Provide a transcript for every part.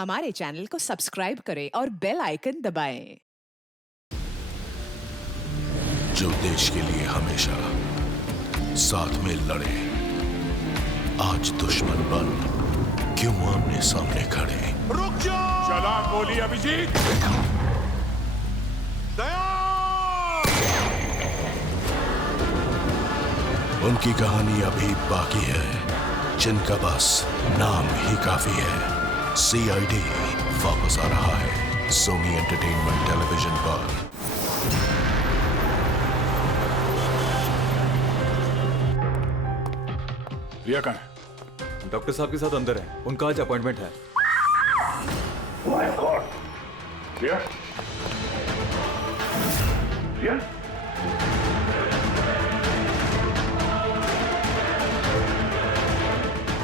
हमारे चैनल को सब्सक्राइब करें और बेल आइकन दबाएं। जो देश के लिए हमेशा साथ में लड़े, आज दुश्मन बन क्यों आमने सामने खड़े। रुक जाओ! चला गोली अभिजीत! दया! उनकी कहानी अभी बाकी है, जिनका बस नाम ही काफी है। CID वापस आ रहा है सोनी एंटरटेनमेंट टेलीविजन पर। रिया कहाँ है? डॉक्टर साहब के साथ अंदर है, उनका आज अपॉइंटमेंट है। My God! Riya? Riya?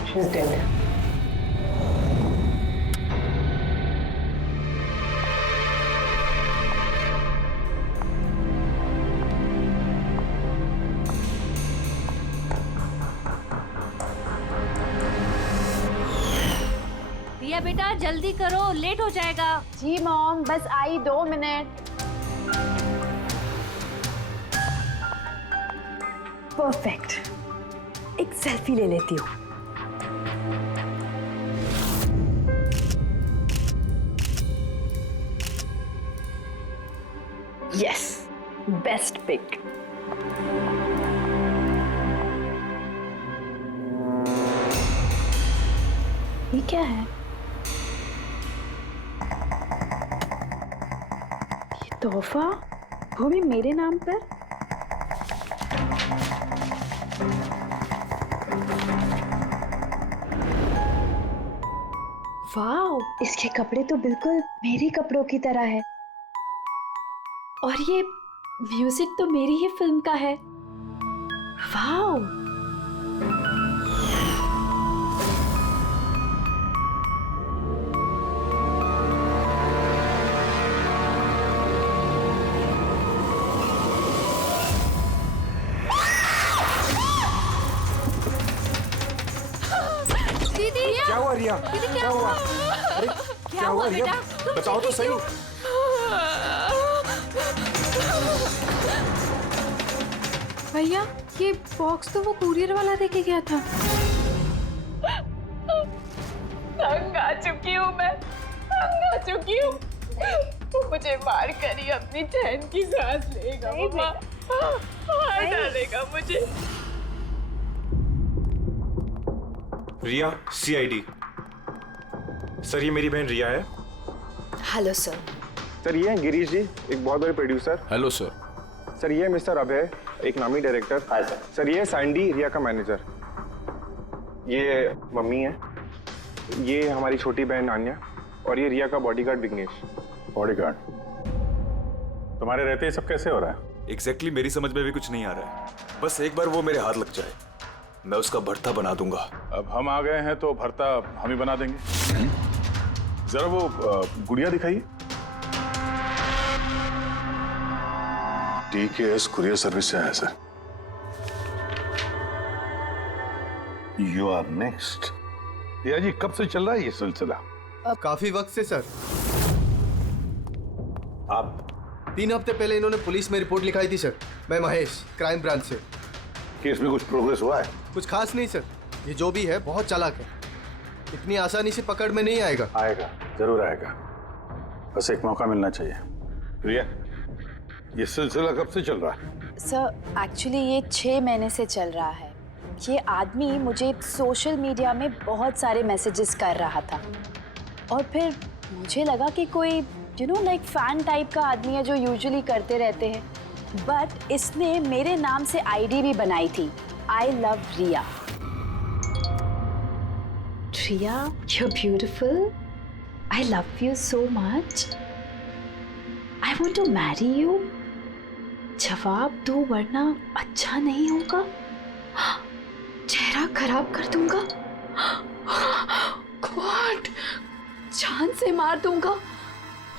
She's dead. Riya बेटा जल्दी करो, लेट हो जाएगा। जी मॉम, बस आई 2 मिनट। परफेक्ट, एक सेल्फी ले लेती हूँ। Yes, best pic. ये क्या है? ये तोहफा, वो भी मेरे नाम पर। वाओ, इसके कपड़े तो बिल्कुल मेरे कपड़ों की तरह है। और ये म्यूजिक तो मेरी ही फिल्म का है। वाओ! दीदी क्या हुआ रिया? दीदी क्या हुआ? अरे क्या हुआ रिया? बेटा? तुम बताओ तो सही। भैया, ये बॉक्स तो वो कुरियर वाला देके गया था। तंग आ चुकी हूँ मैं, तंग आ चुकी हूँ। वो मुझे मार कर ही अपनी चैन की सांस लेगा, मम्मा मार डालेगा मुझे। रिया, CID। सर, ये मेरी बहन रिया है। Hello sir. सर, ये हैं गिरीश जी, एक बहुत बड़े प्रोड्यूसर। Hello sir. सर, ये है मिस्टर अभय, एक नामी डायरेक्टर। Hi sir. सर, ये है सैंडी, रिया का मैनेजर। ये मम्मी है। ये हमारी छोटी बहन आन्या, और ये रिया का बॉडीगार्ड विघ्नेश। बॉडीगार्ड? तुम्हारे रहते ये सब कैसे हो रहा है? एग्जैक्टली मेरी समझ में भी कुछ नहीं आ रहा है। बस एक बार वो मेरे हाथ लग जाए, मैं उसका भर्ता बना दूंगा। अब हम आ गए हैं तो भरता हम ही बना देंगे। जरा वो गुड़िया दिखाइए। DKS कुरियर सर्विस से आया sir. You are next. Riya ji, कब से चल रहा है ये सिलसिला? काफी वक्त से सर। आप 3 हफ्ते पहले इन्होंने पुलिस में रिपोर्ट लिखाई थी सर। मैं महेश, क्राइम ब्रांच से। केस में कुछ प्रोग्रेस हुआ है? कुछ खास नहीं सर, ये जो भी है बहुत चालाक है, इतनी आसानी से पकड़ में नहीं आएगा। आएगा, जरूर आएगा, बस एक मौका मिलना चाहिए। रिया, ये सिलसिला कब से चल रहा है? सर, एक्चुअली ये 6 महीने से चल रहा है। ये आदमी मुझे सोशल मीडिया में बहुत सारे मैसेजेस कर रहा था, और फिर मुझे लगा कि कोई लाइक फैन टाइप का आदमी है जो यूजुअली करते रहते हैं। बट इसने मेरे नाम से ID भी बनाई थी, I love Riya. Riya, you're beautiful. I love you so much. I want to marry you. जवाब दो वरना अच्छा नहीं होगा, चेहरा खराब कर दूंगा। गॉड, जान से मार दूंगा।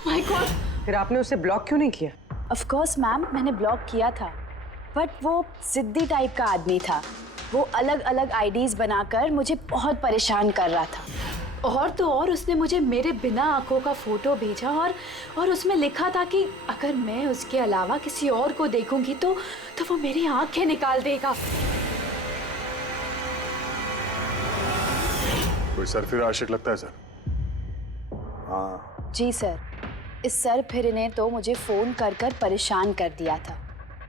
My God. फिर आपने उसे ब्लॉक क्यों नहीं किया? ऑफ कोर्स मैम, मैंने ब्लॉक किया था, बट वो जिद्दी टाइप का आदमी था। वो अलग अलग आईडीज बनाकर मुझे बहुत परेशान कर रहा था। और तो और उसने मुझे मेरे बिना आंखों का फोटो भेजा और उसमें लिखा था कि अगर मैं उसके अलावा किसी और को देखूंगी तो वो मेरी आंखें निकाल देगा। कोई सरफिर आशिक लगता है सर। हाँ, जी सर, इस सर फिर ने तो मुझे फोन कर कर परेशान कर दिया था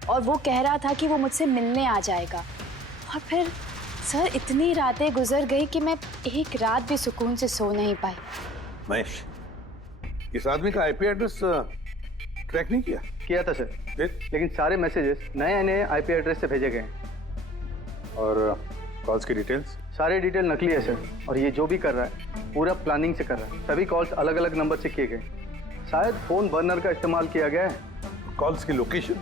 और वो कह रहा था कि वो मुझसे मिलने आ जाएगा। और फिर सर इतनी रातें गुजर गई कि मैं एक रात भी सुकून से सो नहीं पाई। महेश, इस आदमी का आईपी एड्रेस ट्रैक नहीं किया? किया था सर, लेकिन सारे मैसेजेस नए नए आईपी एड्रेस से भेजे गए हैं। और कॉल्स की डिटेल्स? सारे डिटेल नकली है सर, और ये जो भी कर रहा है पूरा प्लानिंग से कर रहा है। सभी कॉल्स अलग अलग नंबर से किए गए, शायद फोन बर्नर का इस्तेमाल किया गया है। कॉल्स की लोकेशन?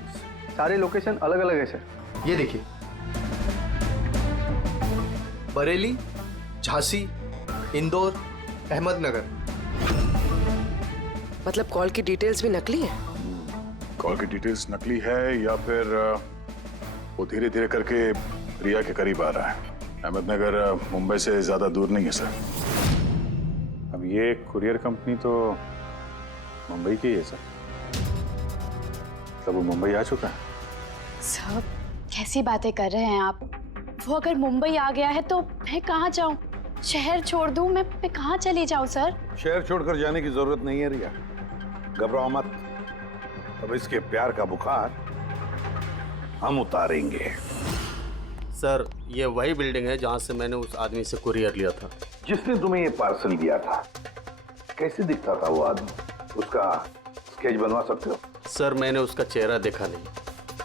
सारे लोकेशन अलग अलग है सर। ये देखिए, बरेली, झांसी, इंदौर, अहमदनगर। मतलब कॉल की डिटेल्स भी नकली है? कॉल की डिटेल्स नकली है या फिर वो धीरे धीरे करके रिया के करीब आ रहा है। अहमदनगर मुंबई से ज्यादा दूर नहीं है सर। अब ये कुरियर कंपनी तो मुंबई की है सर। तब वो मुंबई आ चुका है। सब कैसी बातें कर रहे हैं आप? वो अगर मुंबई आ गया है तो मैं कहाँ जाऊँ? शहर छोड़ दूँ? मैं कहाँ चली जाऊँ सर? शहर छोड़कर जाने की जरूरत नहीं है रिया, घबराओ मत। अब इसके प्यार का बुखार हम उतारेंगे। सर, ये वही बिल्डिंग है जहाँ से मैंने उस आदमी से कुरियर लिया था। जिसने तुम्हें ये पार्सल दिया था, कैसे दिखता था वो आदमी? उसका स्केच बनवा सकते हो? सर, मैंने उसका चेहरा देखा नहीं,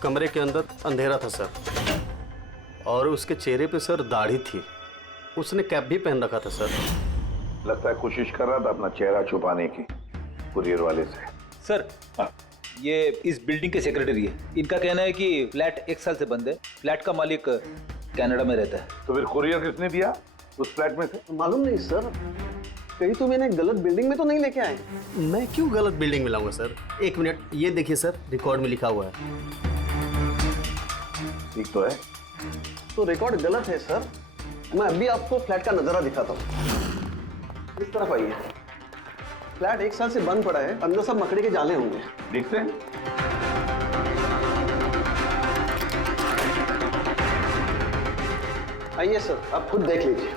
कमरे के अंदर अंधेरा था सर, और उसके चेहरे पे सर दाढ़ी थी। उसने कैप भी पहन रखा था सर। लगता है कोशिश कर रहा था अपना चेहरा छुपाने की कुरियर वाले से। सर, ये इस बिल्डिंग के सेक्रेटरी है। इनका कहना है कि फ्लैट 1 साल से बंद है। फ्लैट का मालिक कनाडा में रहता है। तो फिर कुरियर किसने दिया उस फ्लैट में से? मालूम नहीं सर, कहीं तो मैंने गलत बिल्डिंग में तो नहीं लेके आए। मैं क्यों गलत बिल्डिंग में लाऊंगा सर? एक मिनट, ये देखिए सर, रिकॉर्ड में लिखा हुआ है। ठीक तो है? तो रिकॉर्ड गलत है सर। मैं अभी आपको फ्लैट का नजारा दिखाता हूँ। इस तरफ आइए। फ्लैट 1 साल से बंद पड़ा है, अंदर सब मकड़ी के जाले होंगे। देखते हैं। आइए सर, आप खुद देख लीजिए।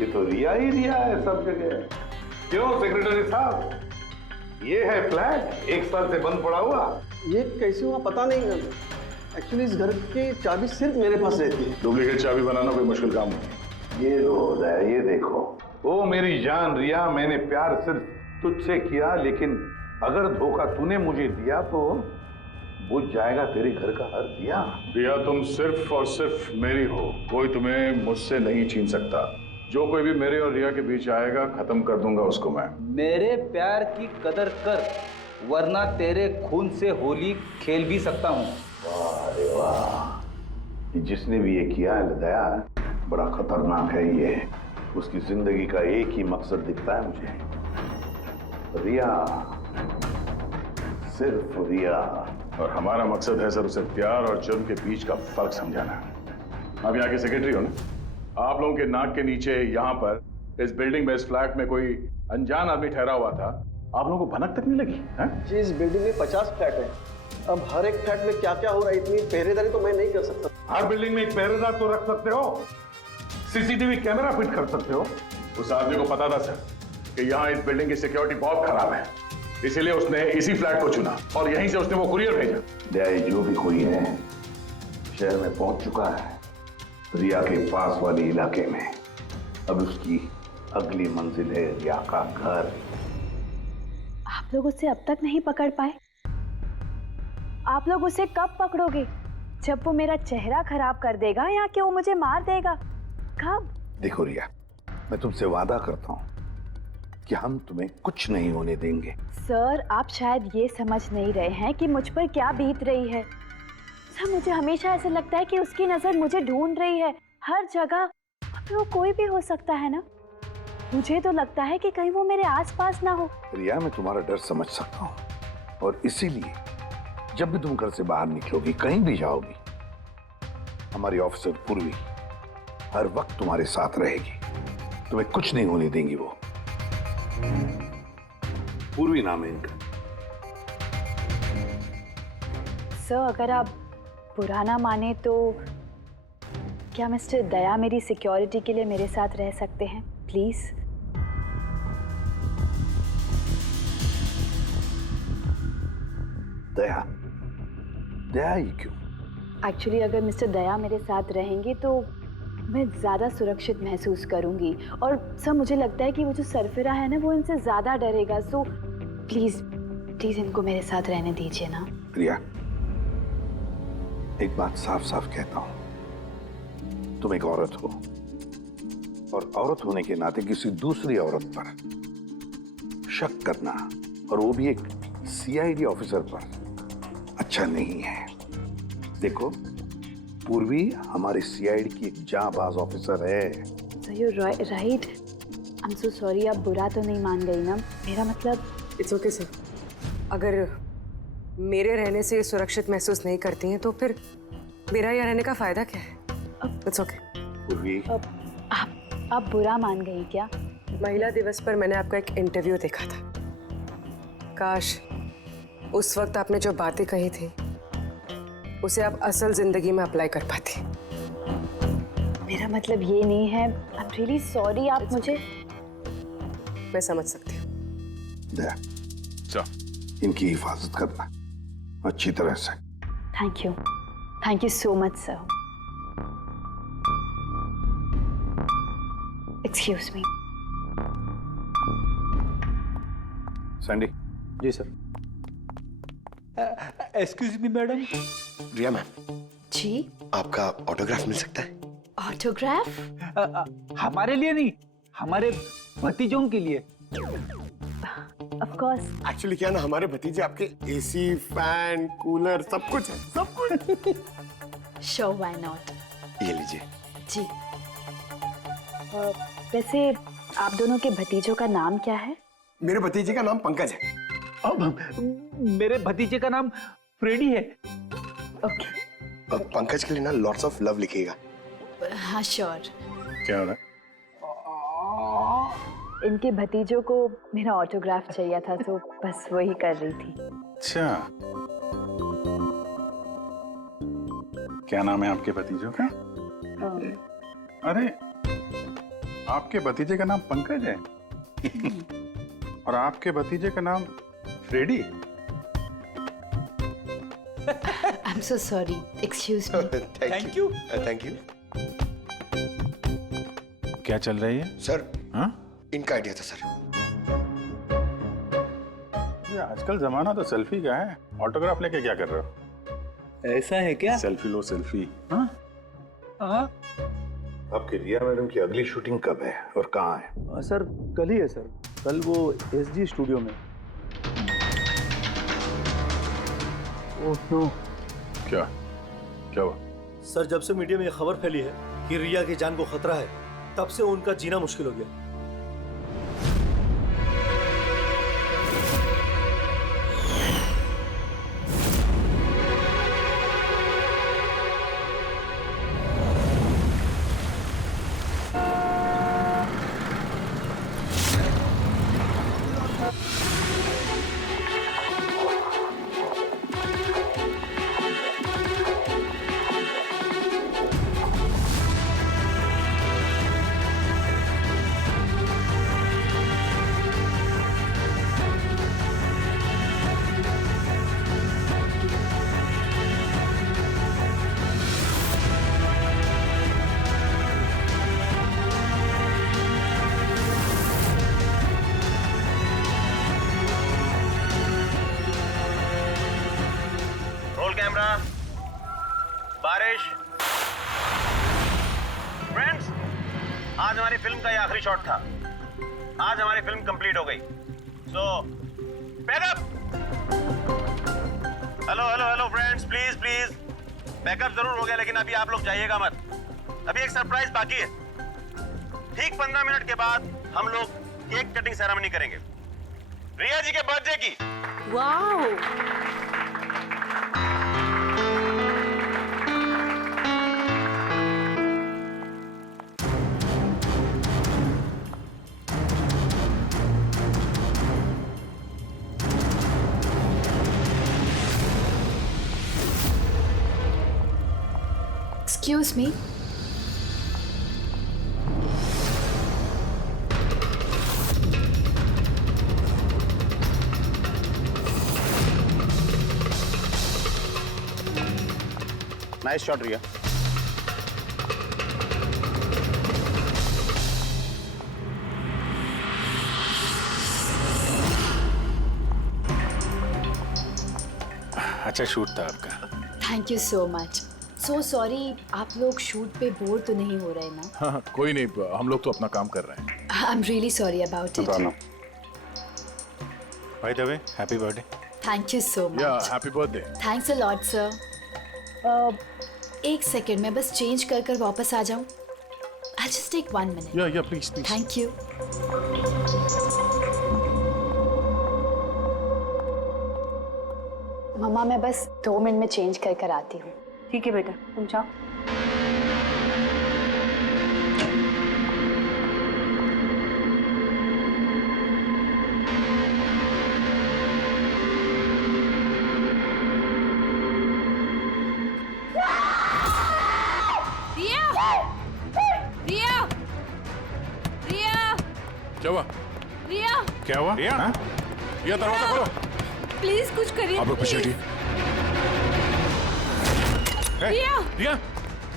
ये तो रिया ही रिया है सब जगह। क्यों सेक्रेटरी साहब, ये है फ्लैट 1 साल से बंद पड़ा हुआ। ये कैसे हुआ पता नहीं। एक्चुअली इस घर की चाबी सिर्फ मेरे पास रहती है। डुप्लीकेट चाबी बनाना कोई मुश्किल काम नहीं। ये लो है, ये देखो। ओ मेरी जान रिया, मैंने प्यार सिर्फ तुझसे किया, लेकिन अगर धोखा तूने मुझे दिया तो बुझ जाएगा तेरे घर का हर दिया। रिया, तुम सिर्फ और सिर्फ मेरी हो, कोई तुम्हें मुझसे नहीं छीन सकता। जो कोई भी मेरे और रिया के बीच आएगा, खत्म कर दूंगा उसको मैं। मेरे प्यार की कदर कर, वरना तेरे खून से होली खेल भी सकता हूँ। वाह रे वाह, जिसने भी ये किया है दया, बड़ा खतरनाक है ये। उसकी जिंदगी का एक ही मकसद दिखता है मुझे, रिया, सिर्फ रिया। और हमारा मकसद है सर उसे प्यार और जुर्म के बीच का फर्क समझाना। आप यहाँ के सेक्रेटरी हो ना? आप लोगों के नाक के नीचे यहाँ पर इस बिल्डिंग में, इस फ्लैट में कोई अनजान आदमी ठहरा हुआ था। आप लोगों को भनक तक नहीं लगी है? जी, इस बिल्डिंग में 50 फ्लैट है। अब हर एक फ्लैट में क्या क्या हो रहा है, इतनी पहरेदारी तो मैं नहीं कर सकता। हर बिल्डिंग में एक पहरेदार तो रख सकते हो, सीसीटीवी कैमरा फिट कर सकते हो। उस आदमी को पता था सर कि यहाँ इस बिल्डिंग की सिक्योरिटी बहुत खराब है, इसीलिए उसने इसी फ्लैट को चुना और यहीं से उसने वो कुरियर भेजा। दया, जो भी कोई है शहर में पहुंच चुका है, रिया के पास वाले इलाके में। अब उसकी अगली मंजिल है रिया का घर। आप लोग उसे अब तक नहीं पकड़ पाए? आप लोग उसे कब पकड़ोगे? जब वो मेरा चेहरा खराब कर देगा या कि वो मुझे मार देगा? कब? देखो रिया, मैं तुमसे वादा करता हूँ कि हम तुम्हें कुछ नहीं होने देंगे। सर, आप शायद ये समझ नहीं रहे हैं कि मुझ पर क्या बीत रही है। सर, मुझे हमेशा ऐसा लगता है कि उसकी नजर मुझे ढूंढ रही है हर जगह। अब वो कोई भी हो सकता है ना? मुझे तो लगता है कि कहीं वो मेरे आसपास ना हो। रिया, मैं तुम्हारा डर समझ सकता हूँ और इसीलिए जब भी तुम घर से बाहर निकलोगी, कहीं भी जाओगी, हमारी ऑफिसर पूर्वी हर वक्त तुम्हारे साथ रहेगी। तुम्हें कुछ नहीं होने देंगी वो। पूर्वी नाम है इनका। सर, अगर आप बुरा ना माने तो क्या मिस्टर दया मेरी सिक्योरिटी के लिए मेरे साथ रह सकते हैं प्लीज? दया? दया ही क्यों? एक्चुअली अगर मिस्टर दया मेरे साथ रहेंगे तो मैं ज़्यादा सुरक्षित महसूस करूंगी। और सर, मुझे लगता है कि वो जो सरफिरा है ना, वो इनसे ज़्यादा डरेगा। सो प्लीज़ प्लीज़ इनको मेरे साथ रहने दीजिए ना। रिया, एक बात साफ साफ कहता हूं, तुम एक औरत हो और औरत होने के नाते किसी दूसरी औरत पर शक करना, और वो भी एक सीआईडी ऑफिसर पर, अच्छा नहीं है। देखो, पूर्वी हमारी सीआईडी की एक जांबाज ऑफिसर है। So you right. I am so sorry, आप बुरा तो नहीं मान गई ना? मेरा मतलब। It's okay sir. अगर मेरे रहने से सुरक्षित महसूस नहीं करती हैं तो फिर मेरा यहाँ रहने का फायदा क्या है? It's okay. पूर्वी, आप बुरा मान गई क्या? महिला दिवस पर मैंने आपका एक इंटरव्यू देखा था। काश उस वक्त आपने जो बातें कही थी उसे आप असल जिंदगी में अप्लाई कर पाती। मेरा मतलब ये नहीं है। आई एम रियली सॉरी। आप मुझे। मैं समझ सकती हूँ। दया, इनकी हिफाजत करना अच्छी तरह से। Thank you so much sir. Excuse me. Sandy. जी sir. Excuse me madam. Riya ma'am ji, आपका ऑटोग्राफ मिल सकता है? ऑटोग्राफ? हमारे लिए नहीं, हमारे भतीजों के लिए। Of course. एक्चुअली क्या ना, हमारे भतीजे आपके एसी, फैन, कूलर सब कुछ है, सब कुछ। Show why not. ये लीजिए। जी। वैसे आप दोनों के भतीजों का नाम क्या है? मेरे भतीजे का नाम पंकज है। अब मेरे भतीजे का नाम फ्रेडी है। ओके। पंकज के लिए ना लॉट्स ऑफ लव लिखिएगा। हाँ श्योर। क्या हो रहा है? इनके भतीजों को मेरा ऑटोग्राफ चाहिए था, तो बस वही कर रही थी। अच्छा, क्या नाम है आपके भतीजों का? अरे, आपके भतीजे का नाम पंकज है और आपके भतीजे का नाम Freddie. I am so sorry, excuse me. Thank you. Thank you. क्या चल रही है सर? हाँ, इनका आइडिया था सर। ये आजकल जमाना तो सेल्फी का है, ऑटोग्राफ लेके क्या कर रहे हो? ऐसा है क्या? सेल्फी लो सेल्फी। हाँ? आपकी रिया मैडम की अगली शूटिंग कब है और कहाँ है? सर कल ही है सर, कल वो एसजी स्टूडियो में। Oh no. क्या हुआ? सर, जब से मीडिया में ये खबर फैली है कि रिया की जान को खतरा है, तब से उनका जीना मुश्किल हो गया। कैमरा, बारिश। फ्रेंड्स, आज हमारी फिल्म का ये आखिरी शॉट था। आज हमारी फिल्म कंप्लीट हो गई। So backup. Hello friends, please backup जरूर हो गया, लेकिन अभी आप लोग जाइएगा मत। अभी एक सरप्राइज बाकी है। ठीक 15 मिनट के बाद हम लोग केक कटिंग सेरेमनी करेंगे रिया जी के बर्थडे की। वाह। Excuse me. नाइस शॉट रिया। अच्छा शूट था आपका। Thank you so much. So sorry, आप लोग शूट पे बोर तो नहीं हो रहे ना? हाँ कोई नहीं, हम लोग तो अपना काम कर रहे हैं। I am really sorry about it. By the way happy birthday. Thank you so much. या happy birthday. Thanks a lot sir. एक सेकेंड, मैं बस चेंज कर वापस आ जाऊं। I just take 1 minute. या प्लीज प्लीज। Thank you. मम्मा मैं बस 2 मिनट में चेंज कर आती हूँ। ठीक है बेटा, तुम जाओ। क्या हुआ? रिया, क्या हुआ? रिया, हाँ? रिया दरवाजा खोलो। प्लीज कुछ करिए। आप लोग पीछे हटिए। रिया, रिया,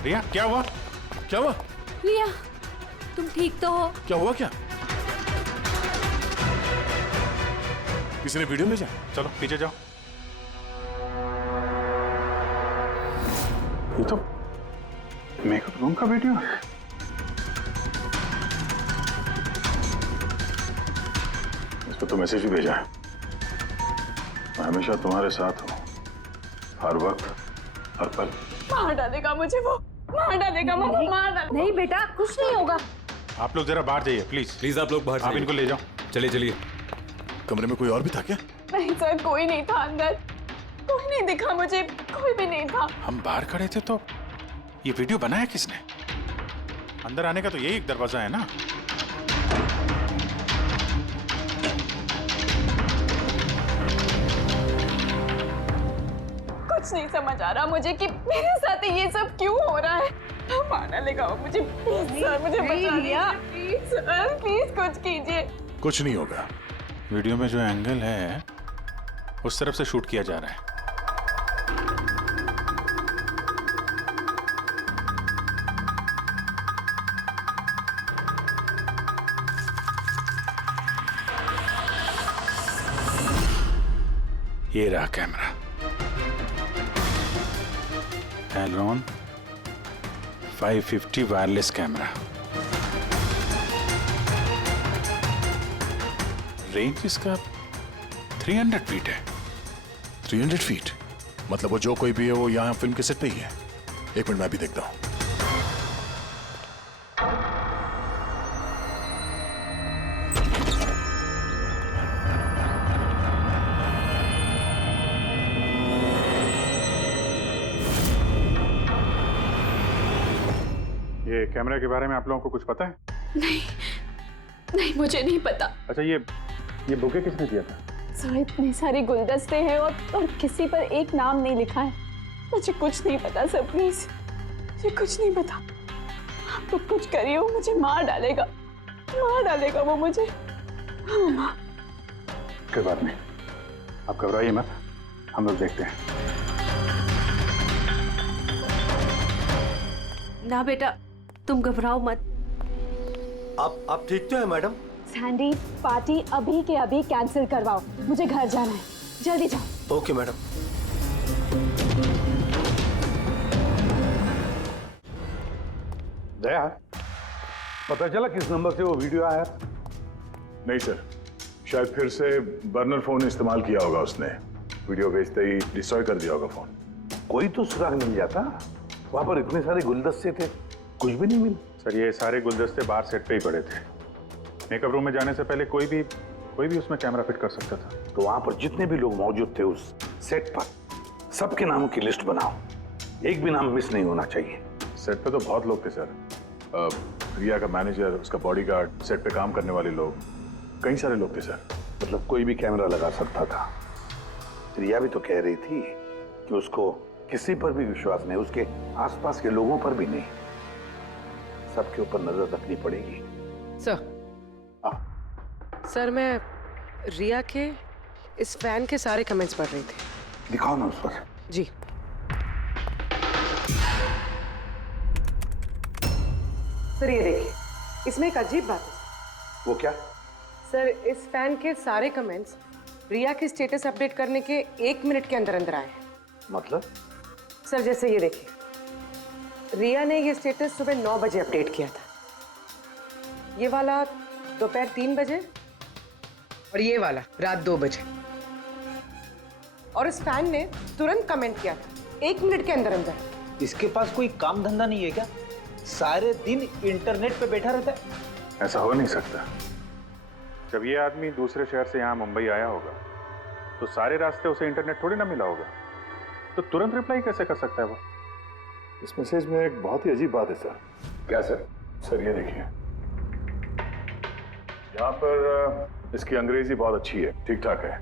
रिया क्या हुआ? क्या हुआ? रिया, तुम ठीक तो हो? क्या हुआ क्या? किसी ने वीडियो भेजा? चलो पीछे जाओ। ये तो मेकअप रूम का वीडियो है। इस पर तो मैसेज भी भेजा है, मैं हमेशा तुम्हारे साथ हूँ, हर वक्त हर पल। मार डालेगा मुझे वो, मार डालेगा, मार डालेगा। नहीं बेटा, कुछ नहीं होगा। आप लोग जरा बाहर जाइए प्लीज। प्लीज आप लोग बाहर आप इनको ले जाओ। चलिए चलिए। कमरे में कोई और भी था क्या? नहीं सर, कोई नहीं था अंदर, कोई नहीं दिखा मुझे, कोई भी नहीं था। हम बाहर खड़े थे तो ये वीडियो बनाया किसने? अंदर आने का तो यही एक दरवाजा है ना। कुछ नहीं समझ आ रहा मुझे कि मेरे साथ ये सब क्यों हो रहा है। मार डालेगा वो मुझे। प्लीज सर, मुझे बचा लिया। प्लीज सर, प्लीज कुछ कीजिए। कुछ नहीं होगा। वीडियो में जो एंगल है उस तरफ से शूट किया जा रहा है। ये रहा camera. Elron 550 wireless camera. Range इसका 300 फीट है। 300 फीट? मतलब वो जो कोई भी है वो यहाँ फिल्म के सेट पे ही है। एक मिनट मैं भी देखता हूँ। ये कैमरा के बारे में आप लोगों को कुछ पता है? नहीं मुझे नहीं पता। अच्छा ये बुके किसने दिया था? सर इतने सारे गुलदस्ते हैं और किसी पर एक नाम नहीं लिखा है। मुझे कुछ नहीं पता सर, प्लीज मुझे कुछ नहीं पता। आप तो कुछ करिए, वो मुझे मार डालेगा वो मुझे। कोई बात नहीं, आप घबराइए मत, हम लोग देखते हैं। ना बेटा, तुम घबराओ मत। आप ठीक तो है मैडम? सैंडी, पार्टी अभी के अभी कैंसिल करवाओ, मुझे घर जाना है, जल्दी जाओ। Okay madam. दया, पता चला किस नंबर से वो वीडियो आया? नहीं सर, शायद फिर से बर्नर फोन इस्तेमाल किया होगा उसने। वीडियो भेजते ही डिस्ट्रॉय कर दिया होगा फोन। कोई तो सुराग मिल जाता। वहां पर इतने सारे गुलदस्ते थे, कुछ भी नहीं मिला। सर ये सारे गुलदस्ते बाहर सेट पे ही पड़े थे। मेकअप रूम में जाने से पहले कोई भी उसमें कैमरा फिट कर सकता था। तो वहां पर जितने भी लोग मौजूद थे उस सेट पर, सबके नामों की लिस्ट बनाओ, एक भी नाम मिस नहीं होना चाहिए। सेट पे तो बहुत लोग थे सर। रिया का मैनेजर, उसका बॉडीगार्ड, सेट पे काम करने वाले लोग, कई सारे लोग थे सर। मतलब कोई भी कैमरा लगा सकता था। रिया भी तो कह रही थी कि उसको किसी पर भी विश्वास नहीं, उसके आसपास के लोगों पर भी नहीं, सबके ऊपर नजर रखनी पड़ेगी। सर मैं रिया के इस फैन के सारे कमेंट्स पढ़ रही थी। दिखाओ ना उस पर। जी। सर ये देखिए, इसमें एक अजीब बात है। वो क्या? सर इस फैन के सारे कमेंट्स रिया के स्टेटस अपडेट करने के 1 मिनट के अंदर अंदर आए हैं। मतलब? सर जैसे ये देखिए, रिया ने ये स्टेटस सुबह 9 बजे अपडेट किया था, ये वाला दोपहर 3 बजे और ये वाला रात 2 बजे। और इस फैन ने तुरंत कमेंट किया था 1 मिनट के अंदर अंदर। इसके पास कोई काम धंधा नहीं है क्या? सारे दिन इंटरनेट पे बैठा रहता है। ऐसा हो नहीं सकता। जब ये आदमी दूसरे शहर से यहाँ मुंबई आया होगा तो सारे रास्ते उसे इंटरनेट थोड़ी ना मिला होगा, तो तुरंत रिप्लाई कैसे कर सकता है वो? इस मैसेज में एक बहुत ही अजीब बात है सर। क्या सर? सर ये देखिए, यहाँ पर इसकी अंग्रेजी बहुत अच्छी है, ठीक ठाक है,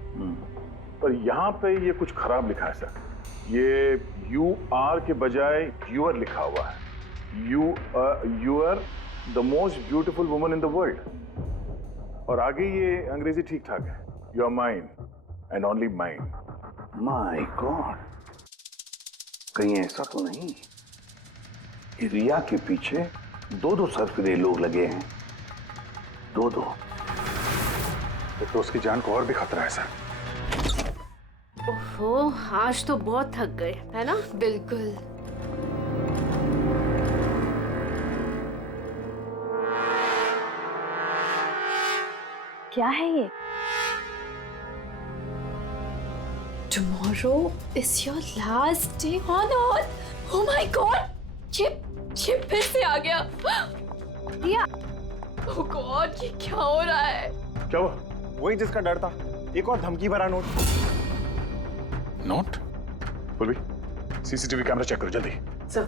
पर यहाँ पे ये कुछ खराब लिखा है सर। ये यू आर के बजाय यूर लिखा हुआ है। You are the most beautiful woman in the world. और आगे ये अंग्रेजी ठीक ठाक है, you are mine and only mine. My God, कहीं ऐसा तो नहीं कि रिया के पीछे 2 सरफिरे लोग लगे हैं? 2। तो उसकी जान को और भी खतरा है सर। ओहो, आज तो बहुत थक गए, है ना? बिल्कुल। क्या है ये? Tomorrow is your last day on earth. Oh my God! ये फिर से आ गया। रिया, oh God, ये क्या हो रहा है? क्या हुआ? वही जिसका डर था, एक और धमकी भरा नोट। नोट? पूर्वी, सीसीटीवी कैमरा चेक करो जल्दी। सर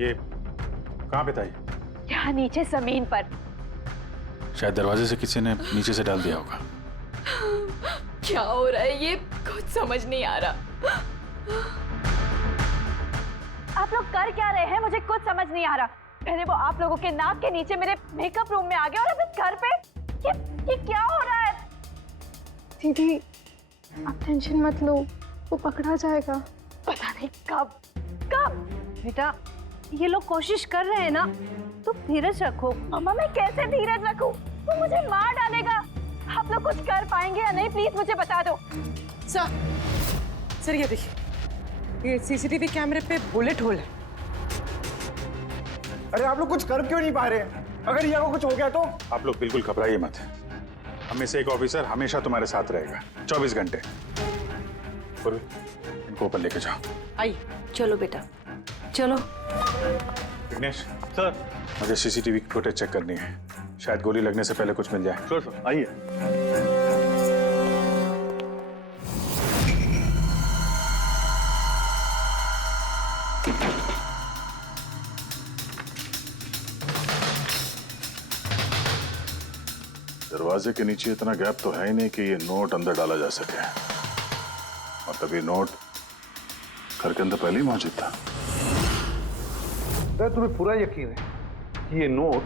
ये कहाँ पे था? यहाँ नीचे जमीन पर। शायद दरवाजे से किसी ने नीचे से डाल दिया होगा। क्या हो रहा है ये कुछ समझ नहीं आ रहा। आप लोग कर क्या रहे हैं मुझे कुछ समझ नहीं आ रहा। पहले वो आप लोगों के नाक के नीचे मेरे मेकअप रूम में आ गया और अब इस घर पे ये क्या हो रहा है? दीदी आप टेंशन मत लो, वो पकड़ा जाएगा। पता नहीं कब कब। बेटा ये लोग कोशिश कर रहे हैं ना, तो धीरज रखो। मम्मा मैं कैसे धीरज रखूं? वो मुझे मार डालेगा। आप लोग कुछ कर पाएंगे या नहीं प्लीज मुझे बता दो। सर ये देखिए, ये सीसीटीवी कैमरे पे बुलेट होल है। अरे आप लोग कुछ कर क्यों नहीं पा रहे? अगर रिया को कुछ हो गया तो? आप लोग बिल्कुल घबराइए मत। हम में से एक ऑफिसर हमेशा तुम्हारे साथ रहेगा 24 घंटे। पूर्वी, इनको ऊपर लेके जाओ। आइए। चलो बेटा चलो। विघ्नेश सर, मुझे सीसीटीवी फुटेज चेक करनी है, शायद गोली लगने से पहले कुछ मिल जाए। श्योर सर, आइए। दरवाजे के नीचे इतना गैप तो है ही नहीं कि ये नोट अंदर डाला जा सके। मतलब ये नोट घर के अंदर पहले ही मौजूद था। सर तुम्हें पूरा यकीन है कि ये नोट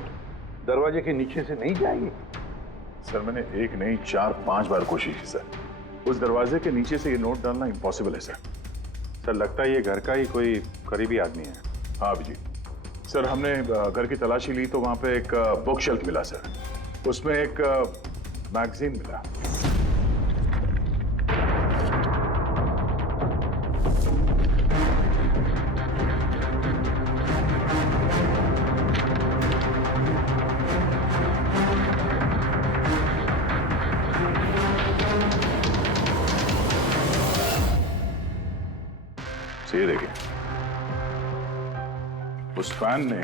दरवाजे के नीचे से नहीं जाएंगे? सर मैंने 1 नहीं 4-5 बार कोशिश की सर। उस दरवाजे के नीचे से ये नोट डालना इम्पॉसिबल है सर। सर लगता है ये घर का ही कोई करीबी आदमी है। हाँ अभिजीत सर, हमने घर की तलाशी ली तो वहां पे एक बुक शेल्फ मिला सर, उसमें एक मैगजीन मिला। ये देखिए, उस फैन ने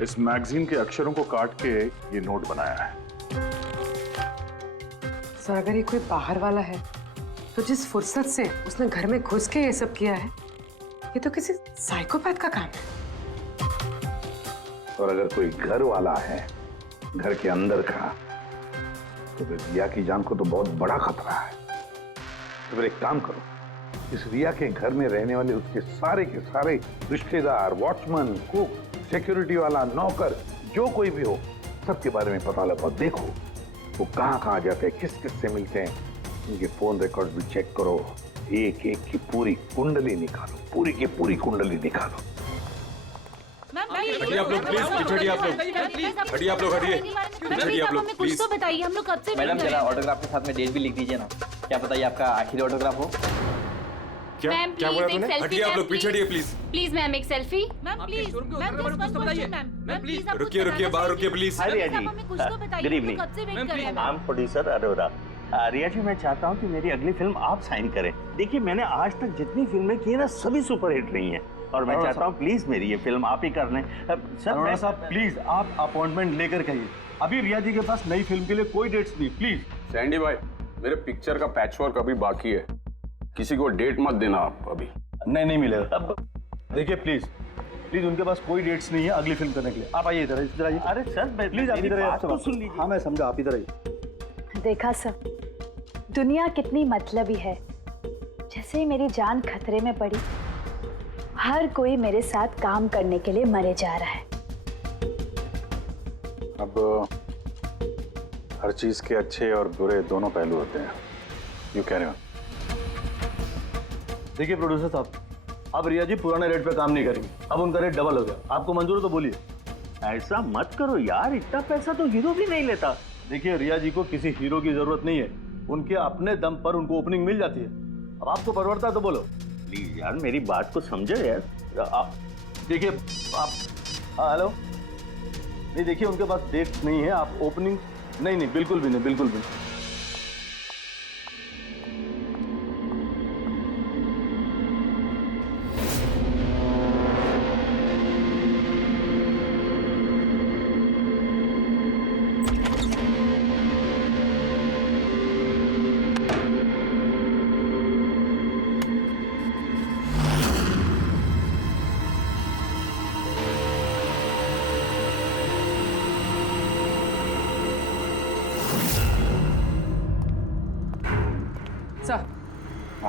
इस मैगजीन के अक्षरों को काट के ये नोट बनाया है। सर अगर ये कोई बाहर वाला है तो जिस फुर्सत से उसने घर में घुस के ये सब किया है, ये तो किसी साइकोपैथ का काम है। और अगर कोई घर वाला है, घर के अंदर का, तो फिर रिया की जान को तो बहुत बड़ा खतरा है। तो फिर एक काम करो, इस रिया के घर में रहने वाले उसके सारे के सारे रिश्तेदार, वॉचमैन, कुक, सिक्योरिटी वाला, नौकर, जो कोई भी हो, सबके बारे में पता लगाओ। देखो वो कहाँ जाते हैं, किस किस से मिलते हैं, उनके फोन रिकॉर्ड भी चेक करो। एक एक की पूरी कुंडली निकालो, पूरी की पूरी कुंडली निकालो। हटिए आप लोग प्लीज, हटिए आप लोग, हटिए आप लोग, हटिए आप लोग प्लीज। तो बताइए, हम लोग कब से मैडम जरा ऑटोग्राफ के साथ में डेट भी लिख दीजिए ना, क्या पता ये आपका आखिरी ऑटोग्राफ हो। क्या बोला तूने? हटिए आप लोग, पीछे हटिए प्लीज। प्लीज मैम एक selfie. Ma'am please, ma'am please रुकिए बाहर रुकिए please. Hi Riya ji, good evening. I am producer Arora. Riya ji, मैं चाहता हूँ कि मेरी अगली फिल्म आप साइन करें। देखिए मैंने आज तक जितनी फिल्में की है ना, सभी सुपरहिट रही हैं, और मैं चाहता हूँ प्लीज मेरी ये फिल्म आप ही कर लें। अरोड़ा साहब प्लीज आप अपॉइंटमेंट लेकर कहिए, अभी रिया जी के पास नई फिल्म के लिए कोई डेट्स नहीं, प्लीज। सैंडी भाई, मेरे पिक्चर का पैचवर्क अभी बाकी है, किसी को डेट मत देना आप अभी। नहीं मिलेगा। देखिए प्लीज उनके पास कोई डेट्स नहीं है अगली फिल्म करने के लिए। आप आइए इधर आइए। अरे सर प्लीज आप इधर आइए। हाँ मैं समझा, आप इधर आइए। देखा सब, दुनिया कितनी मतलबी है। जैसे ही मेरी जान खतरे में पड़ी, हर कोई मेरे साथ काम करने के लिए मरे जा रहा है। अब हर चीज के अच्छे और बुरे दोनों पहलू होते हैं। You carry on. देखिए प्रोड्यूसर साहब, अब रिया जी पुराने रेट पे काम नहीं करेंगे, अब उनका रेट डबल हो गया। आपको मंजूर है तो बोलिए। ऐसा मत करो यार, इतना पैसा तो हीरो भी नहीं लेता। देखिए रिया जी को किसी हीरो की जरूरत नहीं है, उनके अपने दम पर उनको ओपनिंग मिल जाती है। अब आपको परवड़ता है तो बोलो। प्लीज यार मेरी बात को समझो यार। आप देखिए, आप हेलो, नहीं देखिए उनके पास डेट नहीं है, आप ओपनिंग नहीं बिल्कुल भी नहीं, बिल्कुल भी नहीं।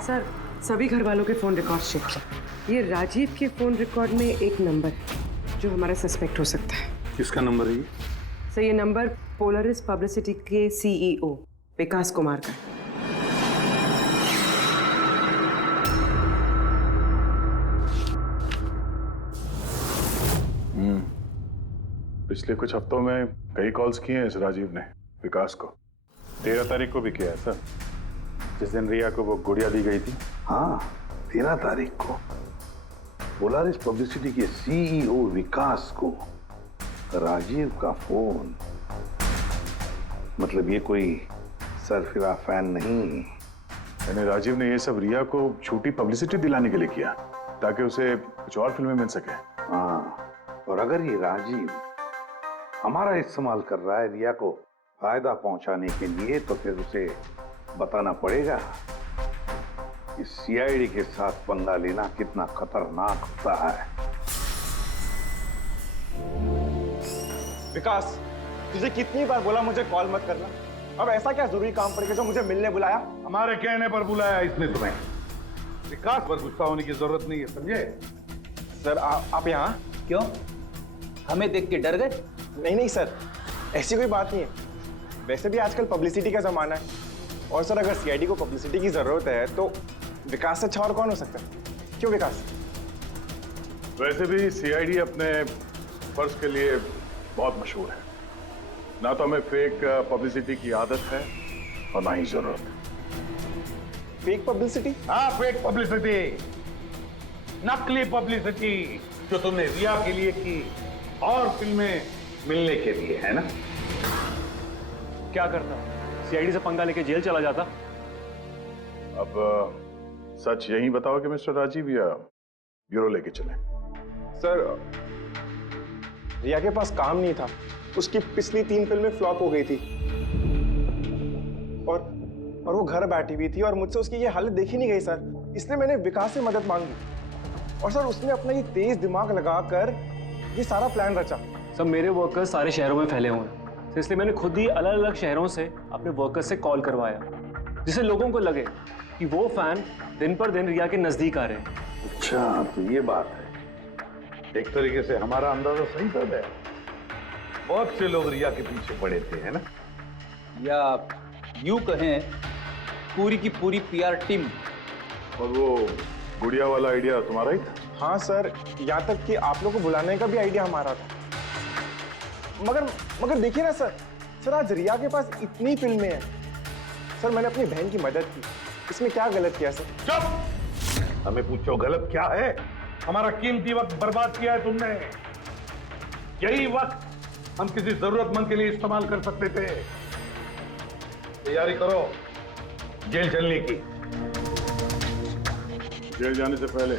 सर सभी घर वालों के फोन रिकॉर्ड चेक किए। ये राजीव के फोन रिकॉर्ड में एक नंबर है जो हमारा सस्पेक्ट हो सकता है। किसका नंबर है ये? सर ये नंबर पोलरिस पब्लिसिटी के CEO विकास कुमार का। पिछले कुछ हफ्तों में कई कॉल्स किए हैं इस राजीव ने विकास को। 13 तारीख को भी किया है सर, जिस दिन रिया को वो गुड़िया दी गई थी। हाँ 13 तारीख को पोलारिस पब्लिसिटी के CEO विकास को राजीव का फोन। मतलब ये कोई सरफिरा फैन नहीं। यानी राजीव ने ये सब रिया को झूठी पब्लिसिटी दिलाने के लिए किया ताकि उसे कुछ और फिल्में मिल सके। हाँ, और अगर ये राजीव हमारा इस्तेमाल कर रहा है रिया को फायदा पहुंचाने के लिए, तो फिर उसे बताना पड़ेगा कि CID के साथ पंगा लेना कितना खतरनाक होता है। विकास, तुझे कितनी बार बोला मुझे कॉल मत करना? अब ऐसा क्या जरूरी काम पड़ गया जो मुझे मिलने बुलाया? हमारे कहने पर बुलाया इसने तुम्हें। विकास पर गुस्सा होने की जरूरत नहीं है, समझे? सर आप यहाँ क्यों? हमें देख के डर गए? नहीं सर, ऐसी कोई बात नहीं है। वैसे भी आजकल पब्लिसिटी का जमाना है, और सर अगर CID को पब्लिसिटी की जरूरत है तो विकास से अच्छा और कौन हो सकता है? क्यों विकास? वैसे भी CID अपने फर्ज के लिए बहुत मशहूर है। ना तो हमें फेक पब्लिसिटी की आदत है और ना ही जरूरत। Fake publicity? हाँ फेक पब्लिसिटी, नकली पब्लिसिटी जो तुमने रिया के लिए की और फिल्में मिलने के लिए, है ना? क्या करता? CID से पंगा लेके जेल चला जाता। अब सच यही बताओ कि मिस्टर राजीव या ब्यूरो लेके चले। सर रिया के पास काम नहीं था, उसकी पिछली 3 फिल्में फ्लॉप हो गई थी और वो घर बैठी हुई थी और मुझसे उसकी ये हालत देखी नहीं गई सर, इसलिए मैंने विकास से मदद मांगी और सर उसने अपना ये तेज दिमाग लगाकर ये सारा प्लान रचा। सब मेरे वर्कर्स सारे शहरों में फैले हुए हैं, तो इसलिए मैंने खुद ही अलग अलग शहरों से अपने वर्कर्स से कॉल करवाया, जिससे लोगों को लगे कि वो फैन दिन पर दिन रिया के नजदीक आ रहे हैं। अच्छा, तो ये बात है। एक तरीके से हमारा अंदाजा सही था। बहुत से लोग रिया के पीछे पड़े थे, है ना? या यूं कहें पूरी की पूरी पीआर टीम। और वो गुड़िया वाला आइडिया तुम्हारा ही था? हाँ सर, यहाँ तक कि आप लोगों को बुलाने का भी आइडिया हमारा था। मगर देखिए ना सर आज रिया के पास इतनी फिल्में हैं। सर मैंने अपनी बहन की मदद की, इसमें क्या गलत किया सर? चुप! हमें पूछो गलत क्या है? हमारा कीमती वक्त बर्बाद किया है तुमने। यही वक्त हम किसी जरूरतमंद के लिए इस्तेमाल कर सकते थे। तैयारी करो जेल चलने की। जेल जाने से पहले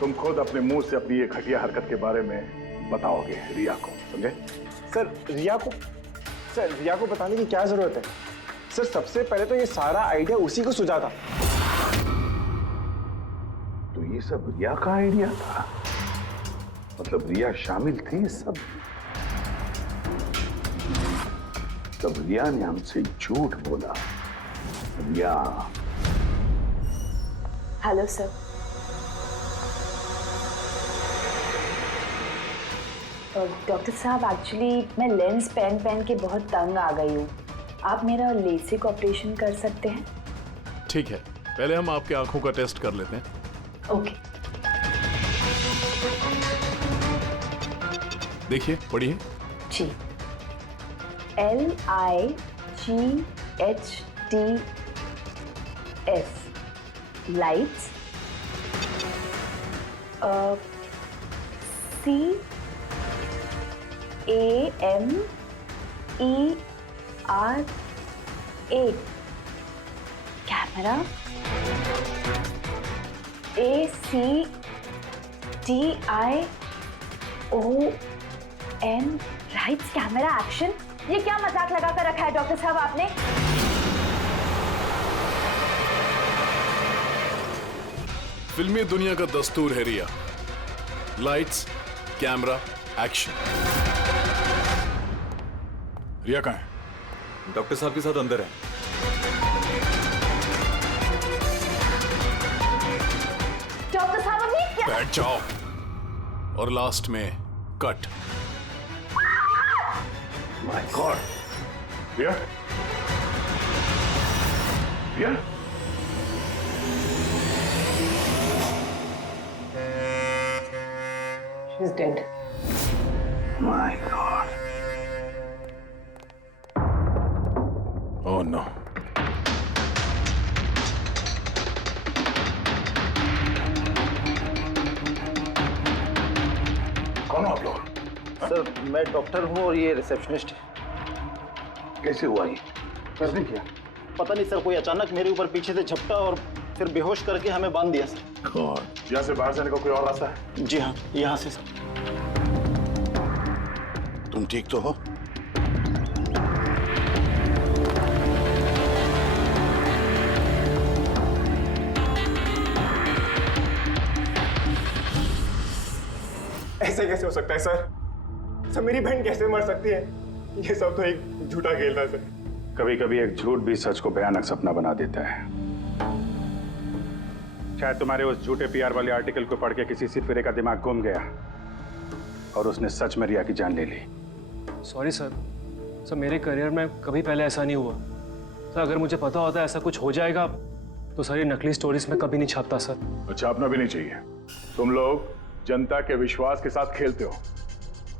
तुम खुद अपने मुंह से अपनी ये घटिया हरकत के बारे में बताओगे रिया को, समझे? सर रिया को बताने की क्या जरूरत है? सर सबसे पहले तो ये सारा आइडिया उसी को सुझा था। तो ये सब रिया का आइडिया था? मतलब रिया शामिल थी इस सब? तब रिया ने हमसे झूठ बोला। रिया। Hello sir. डॉक्टर साहब, एक्चुअली मैं लेंस पहन के बहुत तंग आ गई हूँ। आप मेरा लेसिक ऑपरेशन कर सकते हैं? ठीक है, पहले हम आपकी आंखों का टेस्ट कर लेते हैं। ओके। देखिए, पढ़िए। जी। LIGHTS lights. CAMERA camera. ACTION lights camera action. ये क्या मजाक लगा कर रखा है डॉक्टर साहब आपने? फिल्मी दुनिया का दस्तूर है Riya. Lights, camera, action. Riya कहाँ है? डॉक्टर साहब के साथ अंदर है। डॉक्टर साहब अभी क्या? बैठ जाओ। और लास्ट में cut. My God. Riya? Riya? She's dead. My God. Oh no. कौन हो आप लोग? सर मैं डॉक्टर हूँ और ये रिसेप्शनिस्ट है। कैसे हुआ ये? किसने किया? पता नहीं सर, कोई अचानक मेरे ऊपर पीछे से झपटा और फिर बेहोश करके हमें बांध दिया सर। यहाँ से बाहर जाने का कोई और रास्ता है? जी हाँ, यहाँ से सर। तुम ठीक तो हो? ऐसे कैसे हो सकता है सर? मेरी बहन कैसे मर सकती है? ये सब तो एक झूठा खेल था सर। कभी कभी एक झूठ भी सच को भयानक सपना बना देता है। शायद तुम्हारे उस झूठे पीआर वाले आर्टिकल को पढ़ के किसी सिरफिरे का दिमाग घूम गया और उसने सच में रिया की जान ले ली। सॉरी सर, मेरे करियर में कभी पहले ऐसा नहीं हुआ सर। अगर मुझे पता होता ऐसा कुछ हो जाएगा तो सारी नकली स्टोरीज में कभी नहीं छापता सर। छापना भी नहीं चाहिए। तुम लोग जनता के विश्वास के साथ खेलते हो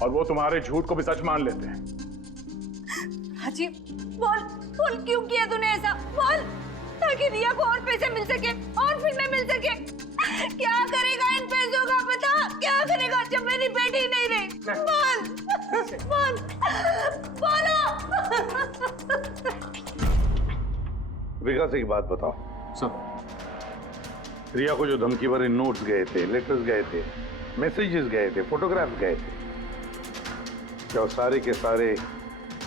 और वो तुम्हारे झूठ को भी सच मान लेते हैं। राजीव, बोल क्यों किया तूने ऐसा? बोल, ताकि रिया को और पैसे मिल सके और फिल्में मिल सके। क्या करेगा इन पैसों का पता? क्या करेगा जब मेरी बेटी नहीं रही? बोल बोलो। विकास एक बात बताओ सब। रिया को जो धमकी भरे नोट्स गए थे, लेटर्स गए थे, मैसेजेस गए थे, फोटोग्राफ्स गए थे, क्या वो सारे के सारे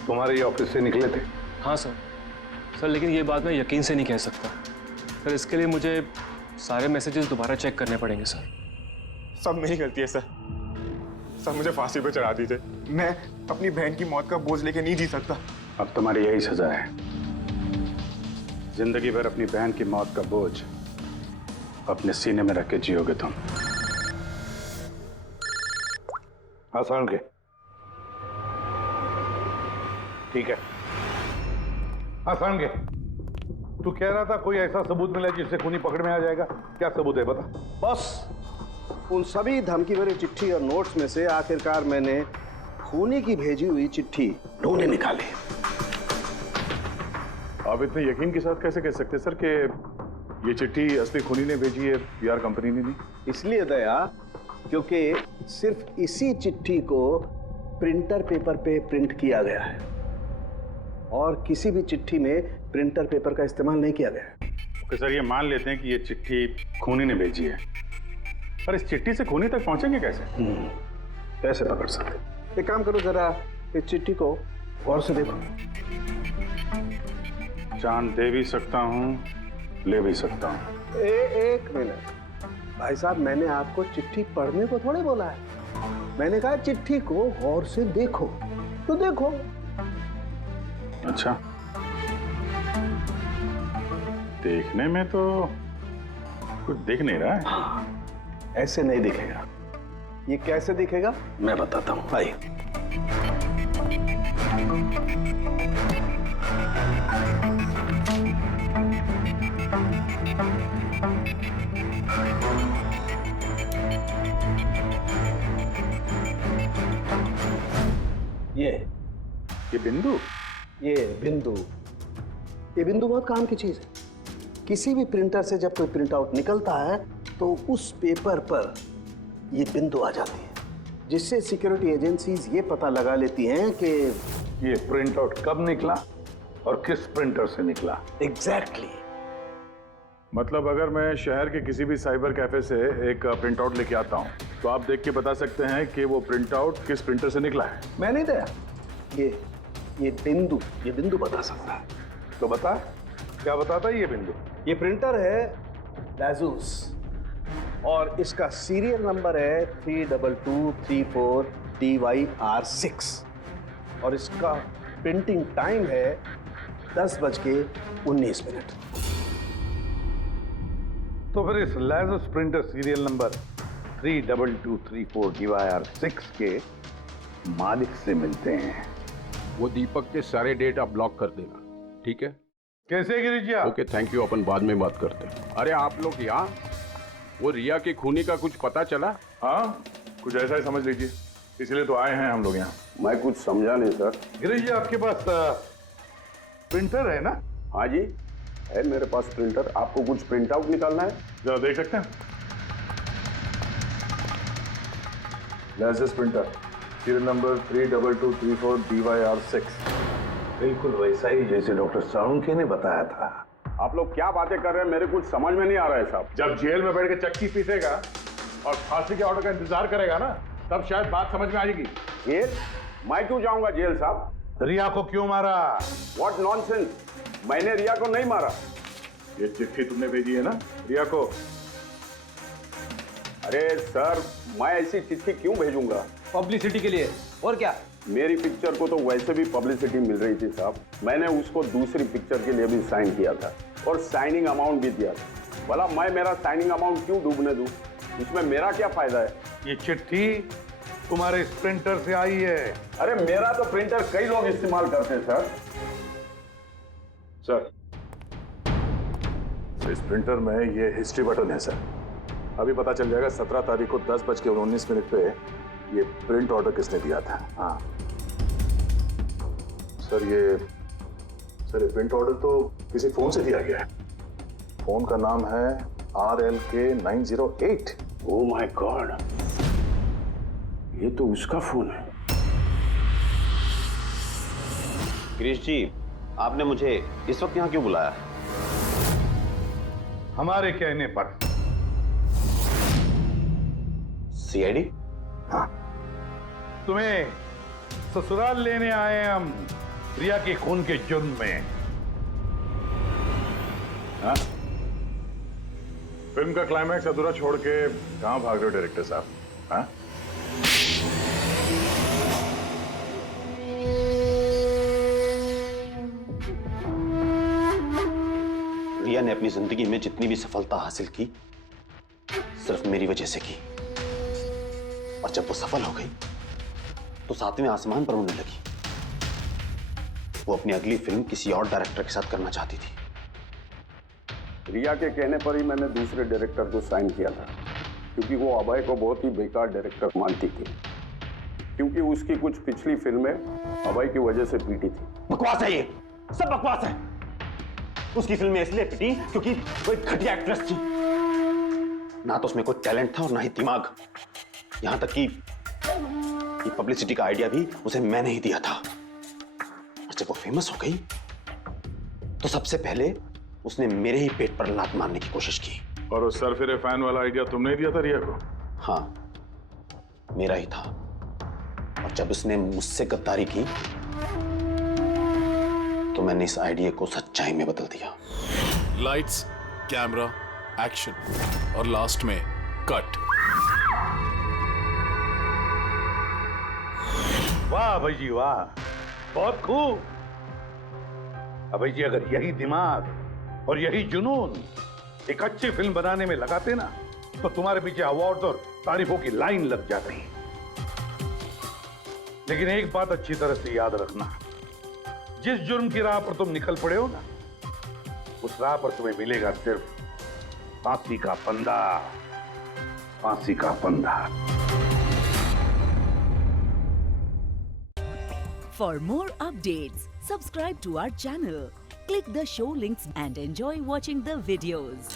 तुम्हारे ही ऑफिस से निकले थे? हाँ सर। सर लेकिन ये बात मैं यकीन से नहीं कह सकता सर, इसके लिए मुझे सारे मैसेजेस दोबारा चेक करने पड़ेंगे सर। सब मेरी गलती है सर। सब मुझे फांसी पे चढ़ा दीजिए। मैं अपनी बहन की मौत का बोझ लेके नहीं जी सकता। अब तुम्हारी यही सजा है, जिंदगी भर अपनी बहन की मौत का बोझ अपने सीने में रख के जियोगे तुम। आसान के ठीक है। आसान के तू कह रहा था कोई ऐसा सबूत मिला जिससे खूनी पकड़ में आ जाएगा, क्या सबूत है बता? बस उन सभी धमकी भरी चिट्ठी और नोट्स में से आखिरकार मैंने खूनी की भेजी हुई चिट्ठी ढूंढे निकाली। आप इतने यकीन के साथ कैसे कह सकते सर कि ये चिट्ठी असली खूनी ने भेजी है, पीआर कंपनी ने नहीं? इसलिए दया क्योंकि सिर्फ इसी चिट्ठी को प्रिंटर पेपर पे प्रिंट किया गया है और किसी भी चिट्ठी में प्रिंटर पेपर का इस्तेमाल नहीं किया गया है। ओके सर, ये मान लेते हैं कि ये चिट्ठी खूनी ने भेजी है, पर इस चिट्ठी से खूनी तक पहुंचेंगे कैसे? कैसे पकड़ सकते? एक काम करो, जरा इस चिट्ठी को गौर से देखो। जान दे भी सकता हूँ, ले भी सकता हूँ। एक मिनट भाई साहब, मैंने आपको चिट्ठी पढ़ने को थोड़े बोला है, मैंने कहा चिट्ठी को गौर से देखो। तो देखो। अच्छा, देखने में तो कुछ दिख नहीं रहा है। ऐसे नहीं दिखेगा। ये कैसे दिखेगा मैं बताता हूं, आइए। ये बिंदु, ये बिंदु बहुत काम की चीज है। किसी भी प्रिंटर से जब कोई प्रिंट आउट निकलता है तो उस पेपर पर ये बिंदु आ जाती है, जिससे सिक्योरिटी एजेंसीज ये पता लगा लेती हैं कि ये प्रिंट आउट कब निकला और किस प्रिंटर से निकला। एग्जैक्टली। मतलब अगर मैं शहर के किसी भी साइबर कैफे से एक प्रिंट आउट लेके आता हूँ तो आप देख के बता सकते हैं कि वो प्रिंट आउट किस प्रिंटर से निकला है? मैं नहीं दया, ये बिंदु बता सकता है। तो बता, क्या बताता है ये बिंदु? ये प्रिंटर है लाजूस और इसका सीरियल नंबर है 32234 DYR6 और इसका प्रिंटिंग टाइम है 10:19। तो फिर इस लाजूस प्रिंटर सीरियल नंबर 32234 DYR6 के मालिक से मिलते हैं। वो दीपक के सारे डेटा ब्लॉक कर देना, ठीक है? कैसे गिरिजा? ओके थैंक यू, अपन बाद में बात करते हैं। अरे आप लोग यहाँ, वो रिया के खूनी का कुछ पता चला? हाँ, कुछ ऐसा ही समझ लीजिए, इसलिए तो आए हैं हम लोग यहाँ। मैं कुछ समझा नहीं सर। गिरिजा आपके पास प्रिंटर है ना? हाँ जी है मेरे पास प्रिंटर। आपको कुछ प्रिंट आउट निकालना है? जरा देख सकते हैं। License printer serial number 32234 DYR6। बिल्कुल वैसा ही जैसे डॉक्टर साळुंखे ने बताया था। आप लोग क्या बातें कर रहे हैं, मेरे कुछ समझ में नहीं आ रहा है साहब। जब जेल में बैठ के चक्की पीसेगा और फांसी के ऑर्डर का इंतजार करेगा ना, तब शायद बात समझ में आएगी। जेल? मैं क्यों जाऊंगा जेल साहब? रिया को क्यों मारा? व्हाट नॉनसेंस, मैंने रिया को नहीं मारा। ये चिट्ठी तुमने भेजी है ना रिया को? अरे सर, मैं ऐसी चिट्ठी क्यों भेजूंगा? पब्लिसिटी के लिए, और क्या? मेरी पिक्चर को तो वैसे भी पब्लिसिटी मिल रही थी साहब। मैंने उसको दूसरी पिक्चर के लिए भी साइन किया था और साइनिंग अमाउंट भी दिया था। भला मैं मेरा साइनिंग अमाउंट क्यों डूबने दूं? इसमें मेरा क्या फायदा है? ये चिट्ठी तुम्हारे इस प्रिंटर से आई है। अरे मेरा तो प्रिंटर कई लोग इस्तेमाल करते हैं सर। सर, इस प्रिंटर में ये हिस्ट्री बटन है सर। अभी पता चल जाएगा 17 तारीख को 10:19 पे ये प्रिंट ऑर्डर किसने दिया था। हाँ सर, ये प्रिंट ऑर्डर तो किसी फोन से दिया गया है। फोन का नाम है RLK908। ओह माय गॉड, ये तो उसका फोन है। गिरीश जी, आपने मुझे इस वक्त यहाँ क्यों बुलाया? हमारे कहने पर। CID? हाँ, तुम्हें ससुराल लेने आए हैं हम रिया के खून के जुर्म में। हाँ? फिल्म का क्लाइमैक्स अधूरा छोड़ के कहां भाग रहे हो डायरेक्टर साहब? हाँ? रिया ने अपनी जिंदगी में जितनी भी सफलता हासिल की सिर्फ मेरी वजह से की, और जब वो सफल हो गई तो 7वें आसमान पर उड़ने लगी। वो अपनी अगली फिल्म किसी और डायरेक्टर के साथ करना चाहती थी। रिया के कहने पर ही मैंने दूसरे डायरेक्टर को साइन किया था, क्योंकि वो अभय को बहुत ही बेकार डायरेक्टर मानती थी, क्योंकि उसकी कुछ पिछली फिल्में अभय की वजह से पीटी थी। बकवास है, ये सब बकवास है। उसकी फिल्में इसलिए पिटी क्योंकि वो एक घटिया एक्ट्रेस थी। ना तो उसमें कोई टैलेंट था और ना ही दिमाग। यहां तक कि ये पब्लिसिटी का आइडिया भी उसे मैंने ही दिया था। और जब वो फेमस हो गई तो सबसे पहले उसने मेरे ही पेट पर लात मारने की कोशिश की। और उस सरफिरे फैन वाला आइडिया तुमने दिया था रिया को? हाँ, मेरा ही था। और जब उसने मुझसे गद्दारी की तो मैंने इस आइडिया को सच्चाई में बदल दिया। लाइट्स, कैमरा, एक्शन और लास्ट में कट। वाह भाई जी वाह, बहुत खूब। अभय जी, अगर यही दिमाग और यही जुनून एक अच्छी फिल्म बनाने में लगाते ना तो तुम्हारे पीछे अवार्ड और तारीफों की लाइन लग जाती। लेकिन एक बात अच्छी तरह से याद रखना, जिस जुर्म की राह पर तुम निकल पड़े हो ना, उस राह पर तुम्हें मिलेगा सिर्फ फांसी का फंदा, फांसी का फंदा। For more updates, subscribe to our channel, click the show links and enjoy watching the videos.